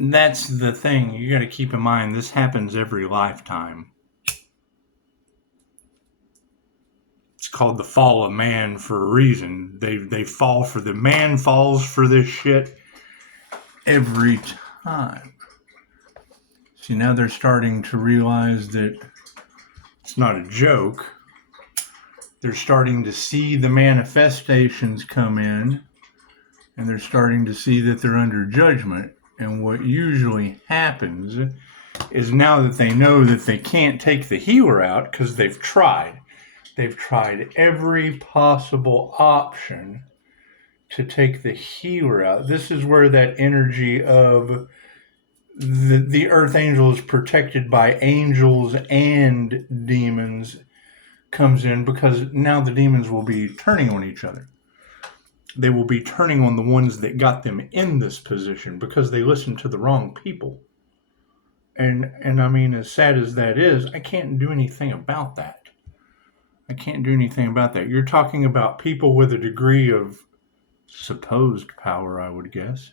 That's the thing. You got to keep in mind, this happens every lifetime. It's called the fall of man for a reason. They fall for the man falls for this shit every time. See, now they're starting to realize that it's not a joke. They're starting to see the manifestations come in, and they're starting to see that they're under judgment. And what usually happens is, now that they know that they can't take the healer out because they've tried every possible option to take the healer out. This is where that energy of the earth angel is protected by angels and demons comes in, because now the demons will be turning on each other. They will be turning on the ones that got them in this position because they listened to the wrong people. And I mean, as sad as that is, I can't do anything about that. You're talking about people with a degree of supposed power, I would guess.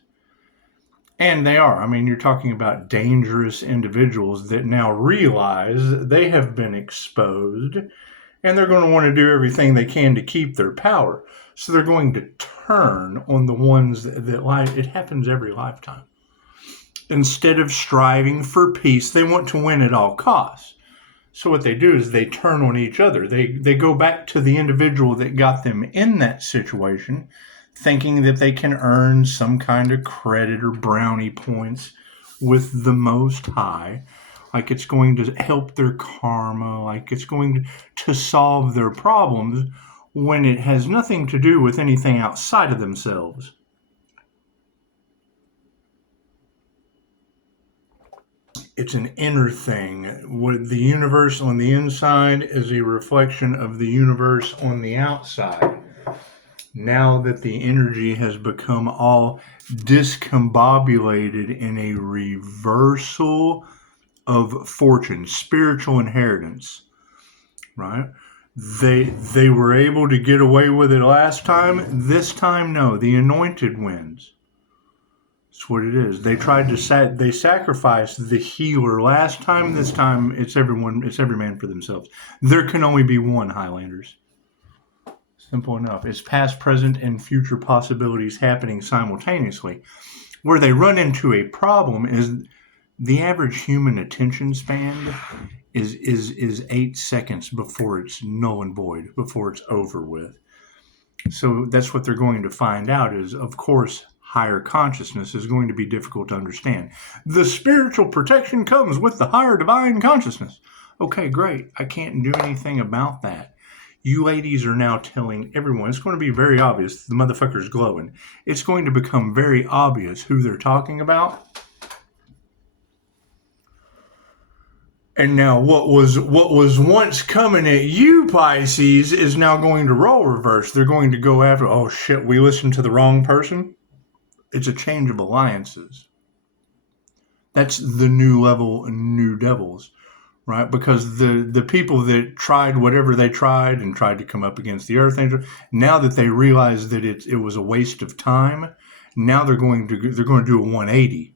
And they are. I mean, you're talking about dangerous individuals that now realize they have been exposed, and they're going to want to do everything they can to keep their power. So they're going to turn on the ones that lie. It happens every lifetime. Instead of striving for peace, they want to win at all costs. So what they do is they turn on each other. They go back to the individual that got them in that situation, thinking that they can earn some kind of credit or brownie points with the Most High, like it's going to help their karma, like it's going to solve their problems, when it has nothing to do with anything outside of themselves. It's an inner thing. What the universe on the inside is a reflection of the universe on the outside. Now that the energy has become all discombobulated in a reversal of fortune, spiritual inheritance, right? They were able to get away with it last time. This time, no. The anointed wins. That's what it is. They tried to they sacrificed the healer last time. This time, it's every man for themselves. There can only be one, Highlanders. Simple enough. It's past, present, and future possibilities happening simultaneously. Where they run into a problem is the average human attention span is 8 seconds before it's null and void, before it's over with. So that's what they're going to find out is, of course, higher consciousness is going to be difficult to understand. The spiritual protection comes with the higher divine consciousness. Okay, great. I can't do anything about that. You ladies are now telling everyone, it's going to be very obvious, the motherfucker's glowing. It's going to become very obvious who they're talking about. And now what was once coming at you, Pisces, is now going to role reverse. They're going to go after, oh shit, we listened to the wrong person. It's a change of alliances. That's the new level, new devils, right? Because the people that tried whatever they tried and tried to come up against the Earth Angel, now that they realize that it was a waste of time, now they're going to do a 180.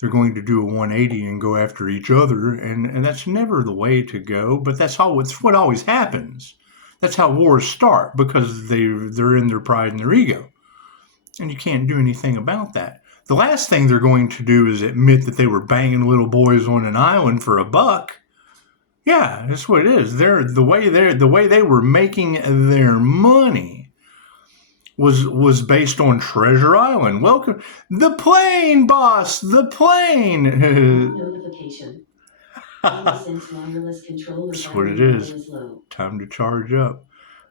They're going to do a 180 and go after each other, and that's never the way to go. But it's what always happens. That's how wars start, because they're in their pride and their ego, and you can't do anything about that. The last thing they're going to do is admit that they were banging little boys on an island for $1. Yeah, that's what it is. The way they were making their money was based on Treasure Island. Welcome, the plane, boss, the plane. Notification. Wireless control. That's what it is. Time to charge up.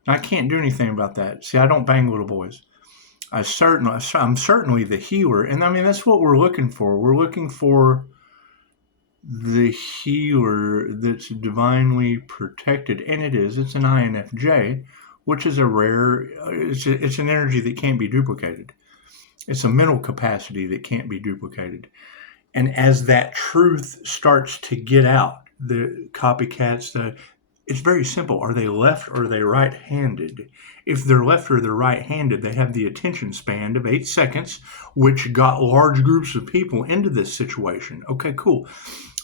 I can't do anything about that. See, I don't bang little boys. I'm certainly the healer, and I mean that's what we're looking for. We're looking for the healer that's divinely protected, and it is. It's an INFJ, which is a rare. It's an energy that can't be duplicated. It's a mental capacity that can't be duplicated. And as that truth starts to get out, the copycats, It's very simple. Are they left or are they right-handed? If they're left or they're right-handed, they have the attention span of 8 seconds, which got large groups of people into this situation. Okay, cool.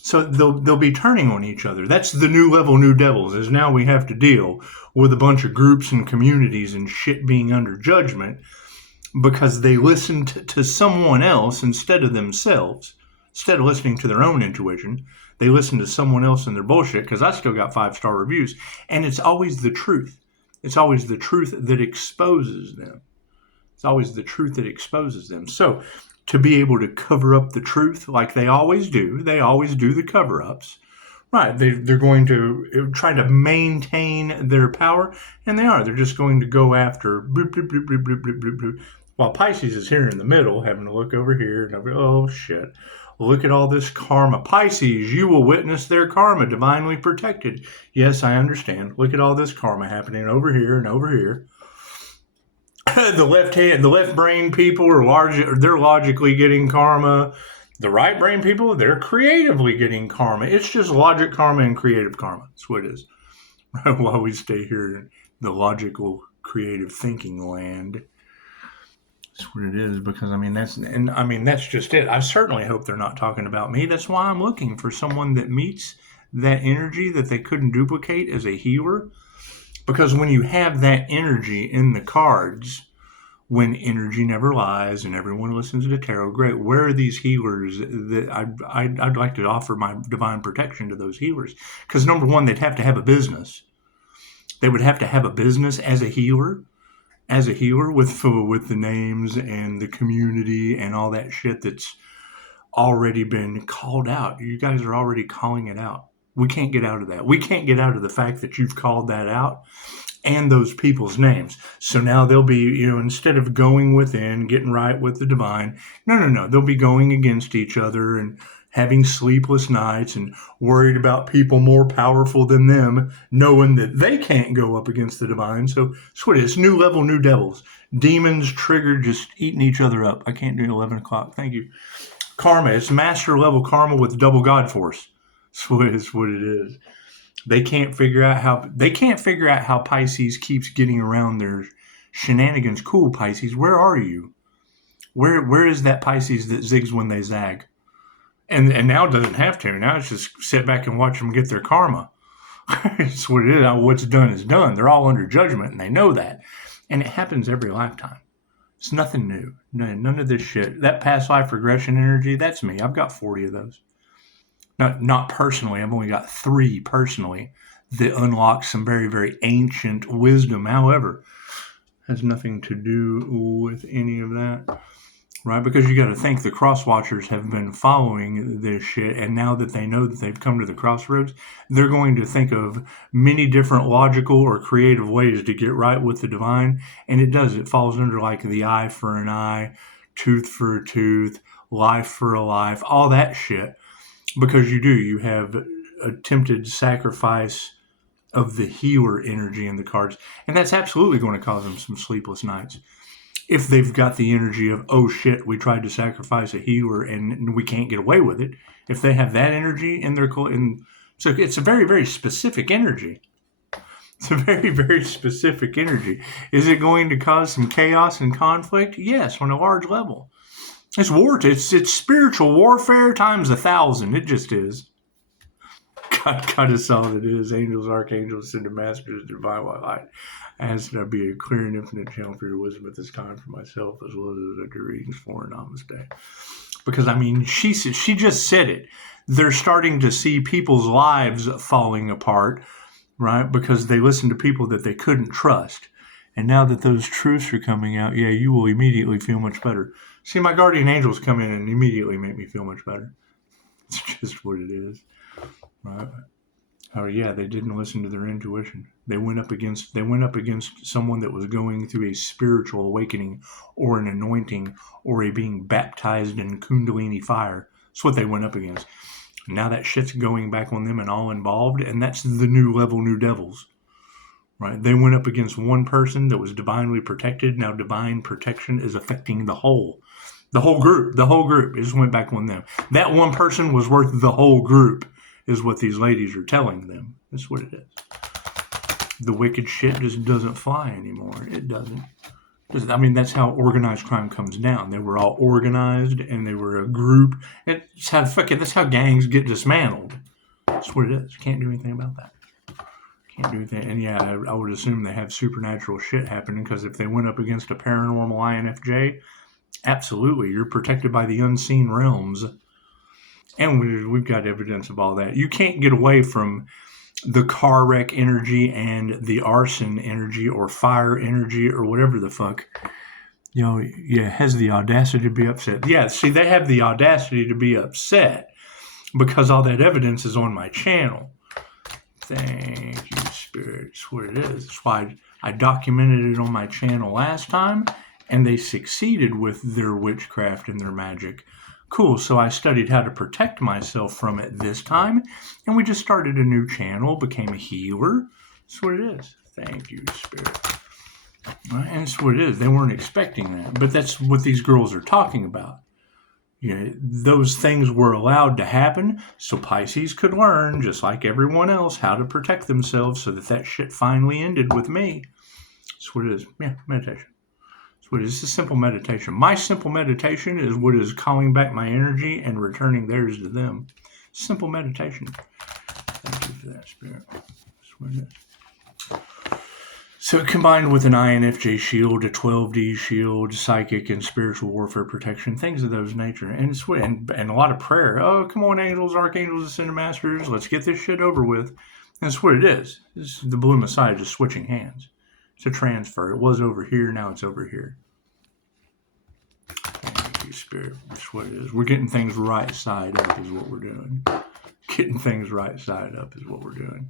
So they'll be turning on each other. That's the new level, new devils, is now we have to deal with a bunch of groups and communities and shit being under judgment because they listened to someone else instead of themselves. Instead of listening to their own intuition, they listen to someone else and their bullshit, because I still got 5-star reviews. And it's always the truth. It's always the truth that exposes them. It's always the truth that exposes them. So to be able to cover up the truth like they always do the cover-ups. Right, they're going to try to maintain their power, and they are. They're just going to go after bloop, bloop, bloop, bloop, bloop, bloop, bloop, bloop. While Pisces is here in the middle, having to look over here, and I'll be, oh shit. Look at all this karma. Pisces, you will witness their karma, divinely protected. Yes, I understand. Look at all this karma happening over here and over here. The left brain people they're logically getting karma. The right brain people, they're creatively getting karma. It's just logic karma and creative karma. That's what it is. While we stay here in the logical, creative thinking land. That's what it is, because that's just it. I certainly hope they're not talking about me. That's why I'm looking for someone that meets that energy that they couldn't duplicate as a healer. Because when you have that energy in the cards, when energy never lies and everyone listens to tarot, great. Where are these healers that I'd like to offer my divine protection to those healers? Because number one, they'd have to have a business. They would have to have a business as a healer. With the names and the community and all that shit that's already been called out. You guys are already calling it out. We can't get out of that. We can't get out of the fact that you've called that out and those people's names. So now they'll be, instead of going within, getting right with the divine, no. They'll be going against each other and having sleepless nights and worried about people more powerful than them, knowing that they can't go up against the divine. So that's what it is. New level, new devils. Demons triggered, just eating each other up. I can't do 11 o'clock. Thank you. Karma. It's master level karma with double God force. That's what it is. They can't figure out how Pisces keeps getting around their shenanigans. Cool, Pisces. Where are you? Where is that Pisces that zigs when they zag? And now it doesn't have to. Now it's just sit back and watch them get their karma. It's what it is. What's done is done. They're all under judgment, and they know that. And it happens every lifetime. It's nothing new. None of this shit. That past life regression energy, that's me. I've got 40 of those. Not personally. I've only got 3 personally that unlock some very, very ancient wisdom. However, has nothing to do with any of that. Right, because you got to think the cross watchers have been following this shit, and now that they know that they've come to the crossroads, they're going to think of many different logical or creative ways to get right with the divine, and it falls under like the eye for an eye, tooth for a tooth, life for a life, all that shit, because you have attempted sacrifice of the healer energy in the cards, and that's absolutely going to cause them some sleepless nights. If they've got the energy of, oh shit, we tried to sacrifice a healer and we can't get away with it. If they have that energy in their, so it's a very, very specific energy. It's a very, very specific energy. Is it going to cause some chaos and conflict? Yes, on a large level. It's war. It's spiritual warfare times 1,000. It just is. God is all it is. Angels, archangels, send masters, divine light. Ask that I be a clear and infinite channel for your wisdom at this time for myself as well as I do readings for Namaste. Because she just said it. They're starting to see people's lives falling apart, right? Because they listened to people that they couldn't trust. And now that those truths are coming out, yeah, you will immediately feel much better. See, my guardian angels come in and immediately make me feel much better. It's just what it is, right? Oh yeah, they didn't listen to their intuition. They went up against someone that was going through a spiritual awakening or an anointing or a being baptized in Kundalini fire. That's what they went up against. Now that shit's going back on them and all involved, and that's the new level, new devils. Right? They went up against one person that was divinely protected. Now divine protection is affecting the whole group. The whole group. It just went back on them. That one person was worth the whole group, is what these ladies are telling them. That's what it is. The wicked shit just doesn't fly anymore. It doesn't. I mean, that's how organized crime comes down. They were all organized and they were a group. That's how gangs get dismantled. That's what it is. Can't do anything about that. Can't do anything. And yeah, I would assume they have supernatural shit happening, because if they went up against a paranormal INFJ, absolutely, you're protected by the unseen realms. And we've got evidence of all that. You can't get away from the car wreck energy and the arson energy or fire energy or whatever the fuck. Has the audacity to be upset. Yeah, see, they have the audacity to be upset because all that evidence is on my channel. Thank you, Spirit. That's what it is. That's why I documented it on my channel last time, and they succeeded with their witchcraft and their magic. Cool, so I studied how to protect myself from it this time, and we just started a new channel, became a healer. That's what it is. Thank you, Spirit. And that's what it is. They weren't expecting that, but that's what these girls are talking about. Those things were allowed to happen so Pisces could learn, just like everyone else, how to protect themselves, so that shit finally ended with me. That's what it is. Yeah, meditation. What is a simple meditation? My simple meditation is what is calling back my energy and returning theirs to them. Simple meditation. Thank you for that, Spirit. That's what it is. So combined with an INFJ shield, a 12D shield, psychic and spiritual warfare protection, things of those nature, and a lot of prayer. Oh, come on, angels, archangels, ascended masters, let's get this shit over with. And that's what it is. The Blue Messiah just switching hands. It's a transfer. It was over here, now it's over here. Thank you, Spirit. That's what it is. We're getting things right side up is what we're doing. Getting things right side up is what we're doing.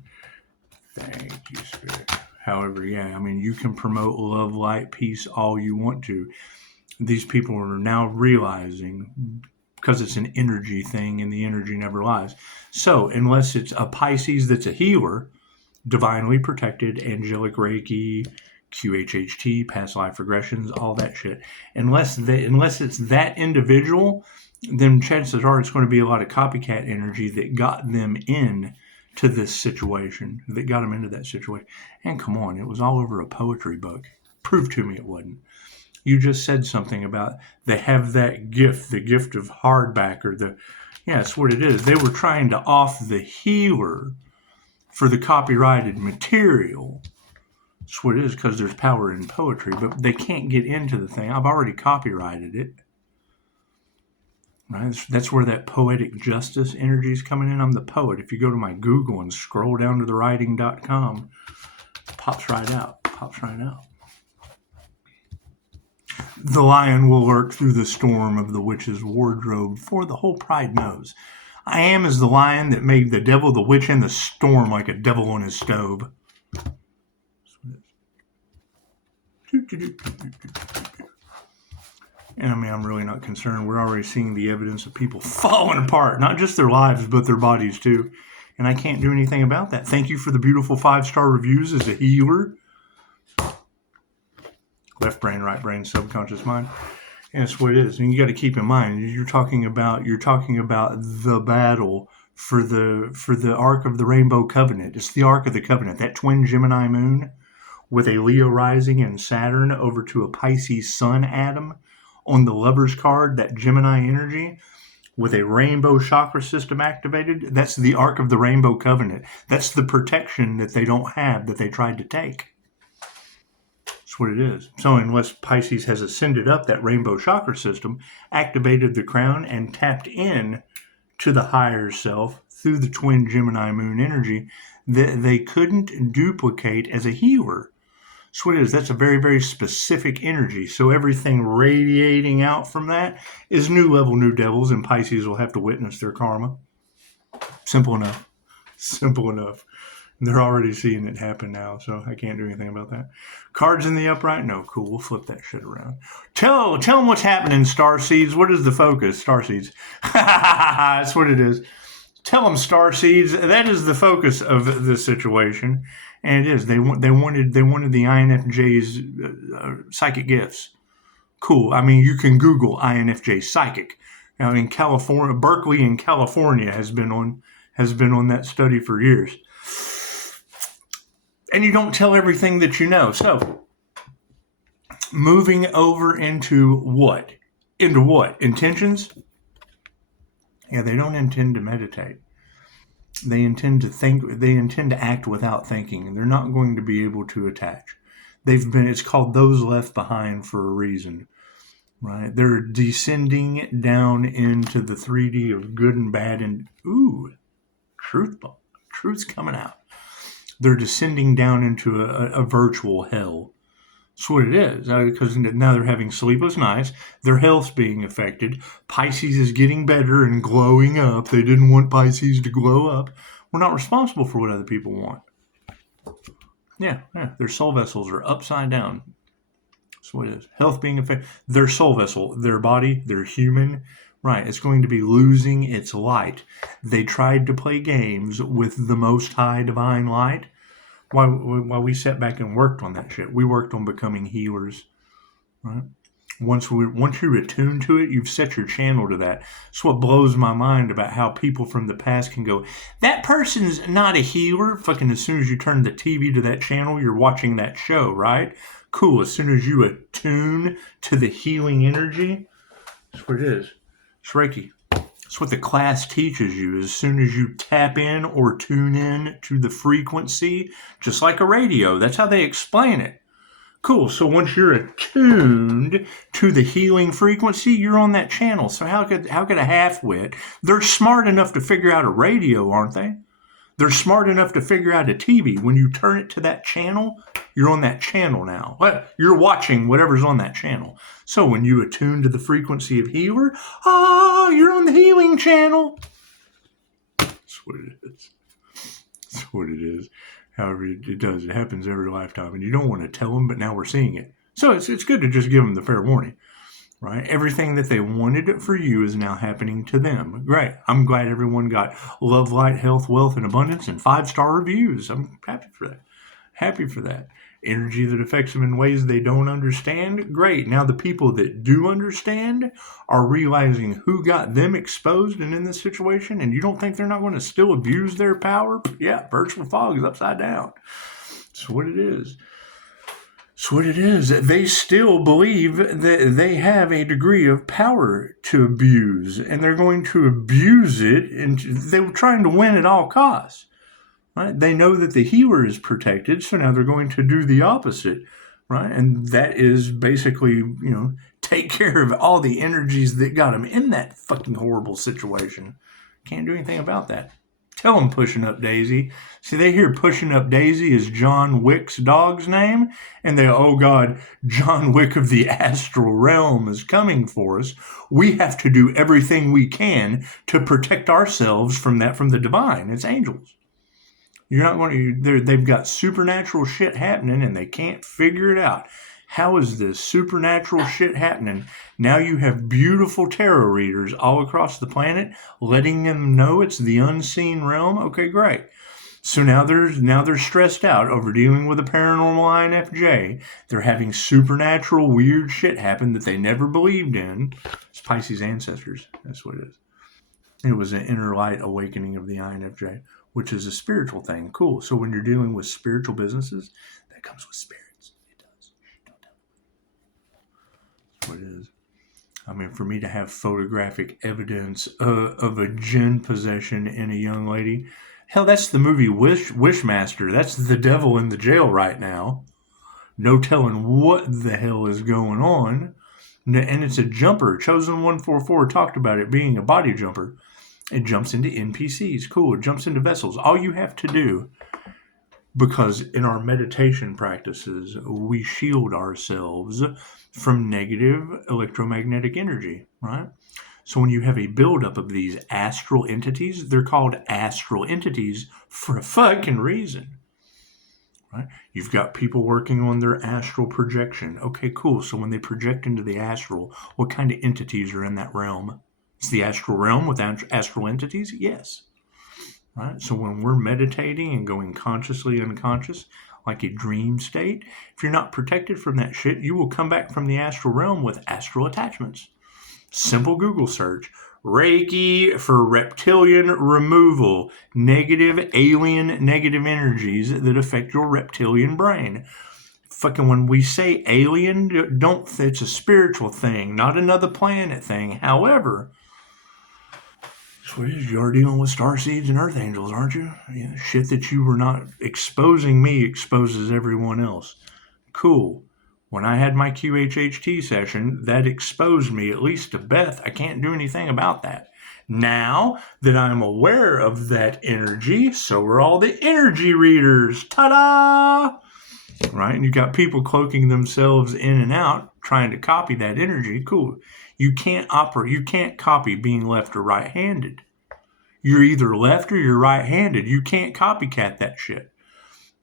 Thank you, Spirit. However, yeah, I mean, you can promote love, light, peace all you want to. These people are now realizing, because it's an energy thing and the energy never lies. So unless it's a Pisces that's a healer, divinely protected, angelic Reiki, QHHT, past life regressions, all that shit. Unless it's that individual, then chances are it's going to be a lot of copycat energy that got them in to this situation, that got them into that situation. And come on, it was all over a poetry book. Prove to me it wasn't. You just said something about they have that gift, the gift of hardback, or that's what it is. They were trying to off the healer for the copyrighted material. That's what it is, because there's power in poetry, but they can't get into the thing. I've already copyrighted it. Right? That's where that poetic justice energy is coming in. I'm the poet. If you go to my Google and scroll down to thewriting.com, pops right out. The lion will lurk through the storm of the witch's wardrobe, for the whole pride knows. I am as the lion that made the devil, the witch, and the storm like a devil on his stove. And I mean, I'm really not concerned. We're already seeing the evidence of people falling apart, not just their lives, but their bodies too. And I can't do anything about that. Thank you for the beautiful 5-star reviews as a healer. Left brain, right brain, subconscious mind. And that's what it is. And you got to keep in mind, you're talking about the battle for the Ark of the Rainbow Covenant. It's the Ark of the Covenant, that twin Gemini moon with a Leo rising and Saturn over to a Pisces sun atom on the Lover's card, that Gemini energy with a rainbow chakra system activated. That's the Ark of the Rainbow Covenant. That's the protection that they don't have, that they tried to take. That's what it is. So unless Pisces has ascended up that rainbow chakra system, activated the crown, and tapped in to the higher self through the twin Gemini moon energy, that they couldn't duplicate as a healer. That's what it is. That's a very, very specific energy. So everything radiating out from that is new level, new devils, and Pisces will have to witness their karma. Simple enough. They're already seeing it happen now, so I can't do anything about that. Cards in the upright? No, cool. We'll flip that shit around. Tell them what's happening, Starseeds. What is the focus? Starseeds. That's what it is. Tell them, Starseeds. That is the focus of the situation, and it is. They wanted the INFJ's psychic gifts. Cool. I mean, you can Google INFJ psychic. Now, in California, Berkeley in California has been on that study for years. And you don't tell everything that you know. So, moving over into what? Into what? Intentions? Yeah, they don't intend to meditate. They intend to think, they intend to act without thinking. They're not going to be able to attach. It's called those left behind for a reason, right? They're descending down into the 3D of good and bad and, truth's coming out. They're descending down into a virtual hell. That's what it is, because now they're having sleepless nights. Their health's being affected. Pisces is getting better and glowing up. They didn't want Pisces to glow up. We're not responsible for what other people want. Yeah, their soul vessels are upside down. That's what it is. Health being affected. Their soul vessel, their body, their human, right, it's going to be losing its light. They tried to play games with the Most High Divine Light. While we sat back and worked on that shit, we worked on becoming healers. Right? Once you're attuned to it, you've set your channel to that. It's what blows my mind about how people from the past can go, that person's not a healer. Fucking as soon as you turn the TV to that channel, you're watching that show, right? Cool. As soon as you attune to the healing energy, that's what it is. It's Reiki. It's what the class teaches you. As soon as you tap in or tune in to the frequency, just like a radio, that's how they explain it. Cool. So once you're attuned to the healing frequency, you're on that channel. So how could a half-wit? They're smart enough to figure out a radio, aren't they? They're smart enough to figure out a TV. When you turn it to that channel, you're on that channel now. You're watching whatever's on that channel. So when you attune to the frequency of healer, you're on the healing channel. That's what it is. That's what it is. However, it does. It happens every lifetime, and you don't want to tell them, but now we're seeing it. So it's good to just give them the fair warning, right? Everything that they wanted for you is now happening to them. Great. I'm glad everyone got love, light, health, wealth, and abundance, and 5-star reviews. I'm happy for that. Happy for that. Energy that affects them in ways they don't understand. Great. Now the people that do understand are realizing who got them exposed and in this situation, and you don't think they're not going to still abuse their power? Yeah, virtual fog is upside down. That's what it is. That's what it is. They still believe that they have a degree of power to abuse, and they're going to abuse it, and they were trying to win at all costs. Right? They know that the healer is protected, so now they're going to do the opposite, right? And that is basically, take care of all the energies that got them in that fucking horrible situation. Can't do anything about that. Tell them Pushing Up Daisy. See, they hear Pushing Up Daisy is John Wick's dog's name, and they, oh God, John Wick of the astral realm is coming for us. We have to do everything we can to protect ourselves from the divine. It's angels. You're not going to. They've got supernatural shit happening, and they can't figure it out. How is this supernatural shit happening? Now you have beautiful tarot readers all across the planet, letting them know it's the unseen realm. Okay, great. So now they're stressed out over dealing with a paranormal INFJ. They're having supernatural weird shit happen that they never believed in. It's Pisces ancestors. That's what it is. It was an inner light awakening of the INFJ, which is a spiritual thing. Cool. So when you're dealing with spiritual businesses, that comes with spirits. It does. Don't tell them. That's what it is. I mean, for me to have photographic evidence of a jinn possession in a young lady, hell, that's the movie Wishmaster. That's the devil in the jail right now. No telling what the hell is going on. And it's a jumper. Chosen 144 talked about it being a body jumper. It jumps into NPCs. Cool. It jumps into vessels. All you have to do, because in our meditation practices, we shield ourselves from negative electromagnetic energy, right? So when you have a buildup of these astral entities, they're called astral entities for a fucking reason. Right? You've got people working on their astral projection. Okay, cool. So when they project into the astral, what kind of entities are in that realm? It's the astral realm with astral entities? Yes. Right? So when we're meditating and going consciously unconscious, like a dream state, if you're not protected from that shit, you will come back from the astral realm with astral attachments. Simple Google search. Reiki for reptilian removal, negative alien negative energies that affect your reptilian brain. Fucking when we say alien, it's a spiritual thing, not another planet thing. However, you're dealing with star seeds and earth angels, aren't you? Yeah, shit that you were not exposing me exposes everyone else. Cool. When I had my QHHT session, that exposed me, at least to Beth. I can't do anything about that. Now that I'm aware of that energy, so are all the energy readers. Ta-da! Right? And you got people cloaking themselves in and out, trying to copy that energy. Cool. You can't copy being left or right-handed. You're either left or you're right-handed. You can't copycat that shit.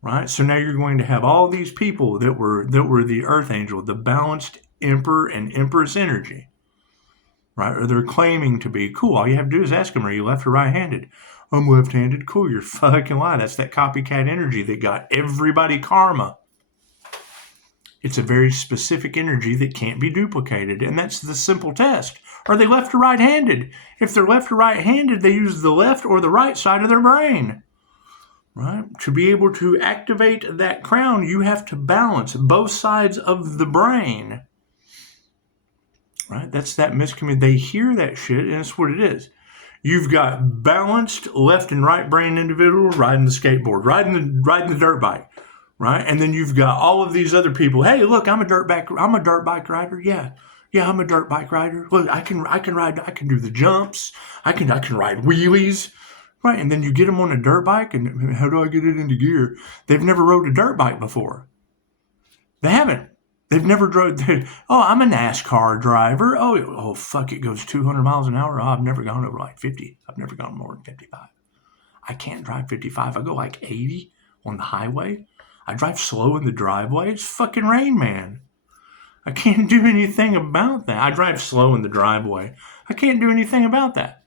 Right? So now you're going to have all these people that were the Earth Angel, the balanced Emperor and Empress energy. Right? Or they're claiming to be. Cool. All you have to do is ask them, are you left or right-handed? I'm left-handed. Cool. You're fucking lying. That's that copycat energy that got everybody karma. It's a very specific energy that can't be duplicated, and that's the simple test. Are they left or right-handed? If they're left or right-handed, they use the left or the right side of their brain. Right? To be able to activate that crown, you have to balance both sides of the brain. Right? That's that miscommunication. They hear that shit, and that's what it is. You've got balanced left and right brain individual riding the skateboard, riding the dirt bike. Right? And then you've got all of these other people. Hey, look, I'm a dirt bike rider. Yeah, I'm a dirt bike rider. Look, I can ride. I can do the jumps. I can ride wheelies. Right? And then you get them on a dirt bike, and how do I get it into gear? They've never rode a dirt bike before. They haven't. They've never drove. Oh, I'm a NASCAR driver. Oh, fuck! It goes 200 miles an hour. Oh, I've never gone over like 50. I've never gone more than 55. I can't drive 55. I go like 80 on the highway. I drive slow in the driveway. It's fucking Rain Man. I can't do anything about that. I drive slow in the driveway. I can't do anything about that.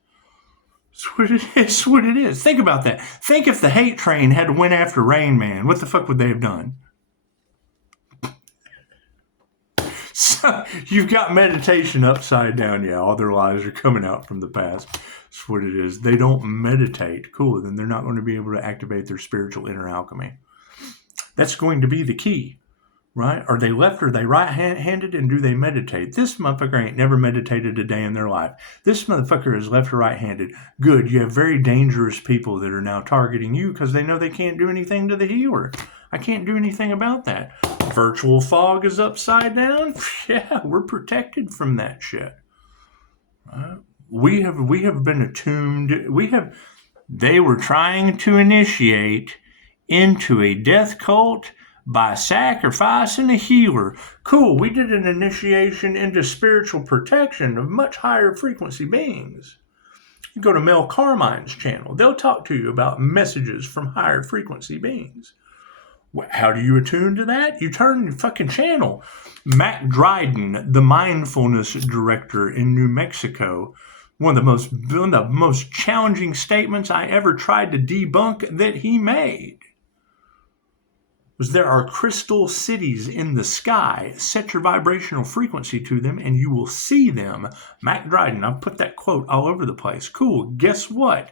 It's what it is. Think about that. Think if the hate train had went after Rain Man, what the fuck would they have done? So you've got meditation upside down. Yeah, all their lies are coming out from the past. That's what it is. They don't meditate. Cool. Then they're not going to be able to activate their spiritual inner alchemy. That's going to be the key, right? Are they left or are they right-handed, and do they meditate? This motherfucker ain't never meditated a day in their life. This motherfucker is left or right-handed. Good. You have very dangerous people that are now targeting you because they know they can't do anything to the healer. I can't do anything about that. Virtual fog is upside down. Yeah, we're protected from that shit. Right? We have been attuned. They were trying to initiate into a death cult by sacrificing a healer. Cool, we did an initiation into spiritual protection of much higher frequency beings. You go to Mel Carmine's channel. They'll talk to you about messages from higher frequency beings. How do you attune to that? You turn your fucking channel. Mac Dryden, the mindfulness director in New Mexico, one of the most challenging statements I ever tried to debunk that he made was there are crystal cities in the sky. Set your vibrational frequency to them and you will see them. Mac Dryden, I've put that quote all over the place. Cool. Guess what?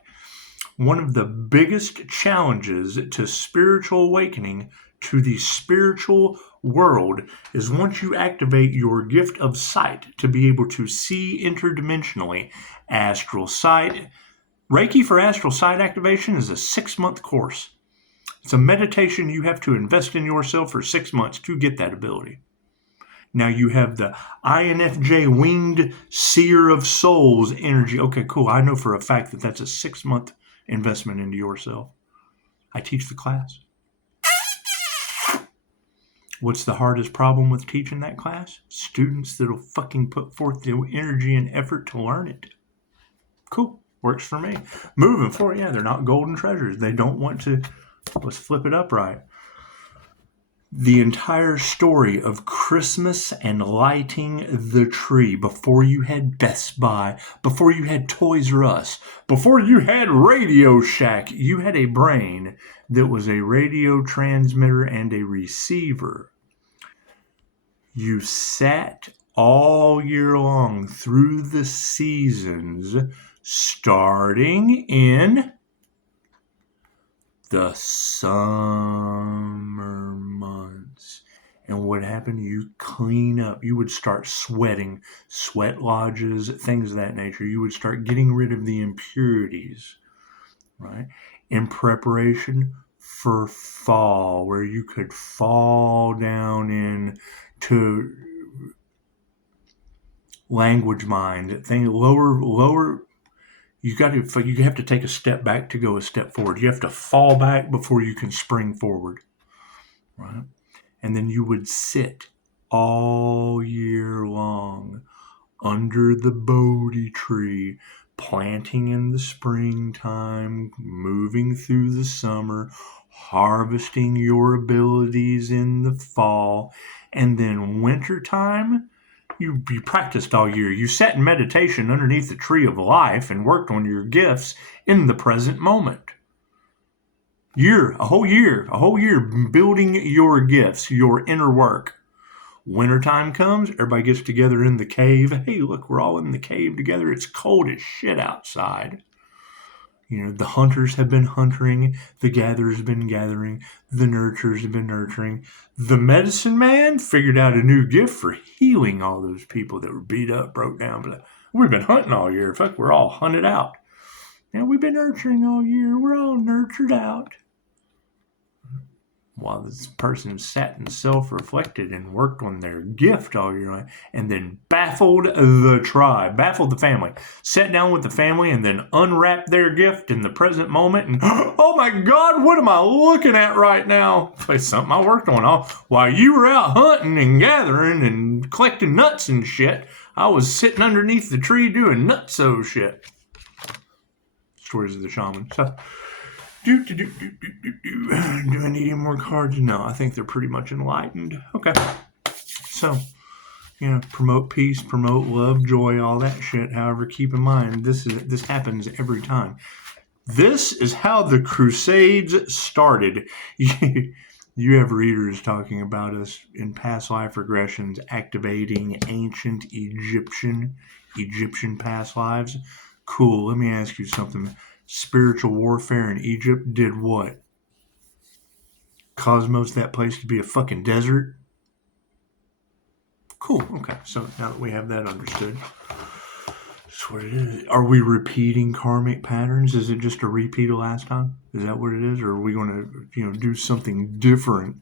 One of the biggest challenges to spiritual awakening, to the spiritual world, is once you activate your gift of sight to be able to see interdimensionally, astral sight. Reiki for astral sight activation is a 6-month course. It's a meditation you have to invest in yourself for 6 months to get that ability. Now you have the INFJ Winged Seer of Souls energy. Okay, cool. I know for a fact that that's a 6-month investment into yourself. I teach the class. What's the hardest problem with teaching that class? Students that'll fucking put forth the energy and effort to learn it. Cool. Works for me. Moving forward, yeah, they're not golden treasures. They don't want to. Let's flip it up right. The entire story of Christmas and lighting the tree, before you had Best Buy, before you had Toys R Us, before you had Radio Shack, you had a brain that was a radio transmitter and a receiver. You sat all year long through the seasons, starting in the summer months. And what happened? You clean up. You would start sweating, sweat lodges, things of that nature. You would start getting rid of the impurities, right? In preparation for fall, where you could fall down into language mind, lower. You have to take a step back to go a step forward. You have to fall back before you can spring forward, right? And then you would sit all year long under the Bodhi tree, planting in the springtime, moving through the summer, harvesting your abilities in the fall, and then wintertime, you practiced all year. You sat in meditation underneath the tree of life and worked on your gifts in the present moment. A whole year building your gifts, your inner work. Wintertime comes, everybody gets together in the cave. Hey, look, we're all in the cave together. It's cold as shit outside. The hunters have been hunting, the gatherers have been gathering, the nurturers have been nurturing. The medicine man figured out a new gift for healing all those people that were beat up, broke down. But we've been hunting all year. Fuck, we're all hunted out. We've been nurturing all year. We're all nurtured out. While this person sat and self-reflected and worked on their gift all year long, and then baffled the tribe, baffled the family, sat down with the family and then unwrapped their gift in the present moment, and oh my God, what am I looking at right now? It's something I worked on. While you were out hunting and gathering and collecting nuts and shit, I was sitting underneath the tree doing nutso shit. Stories of the shaman. So, do I need any more cards? No, I think they're pretty much enlightened. Okay. So, promote peace, promote love, joy, all that shit. However, keep in mind, this happens every time. This is how the Crusades started. You have readers talking about us in past life regressions, activating ancient Egyptian past lives. Cool. Let me ask you something. Spiritual warfare in Egypt did what? Cosmos that place to be a fucking desert? Cool. Okay. So now that we have that understood, that's what it is. Are we repeating karmic patterns? Is it just a repeat of last time? Is that what it is? Or are we going to, do something different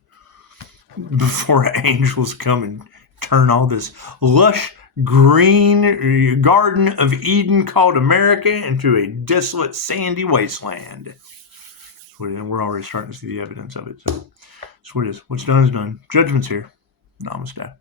before angels come and turn all this lush green Garden of Eden called America into a desolate, sandy wasteland? We're already starting to see the evidence of it. So that's what it is. What's done is done. Judgment's here. Namaste.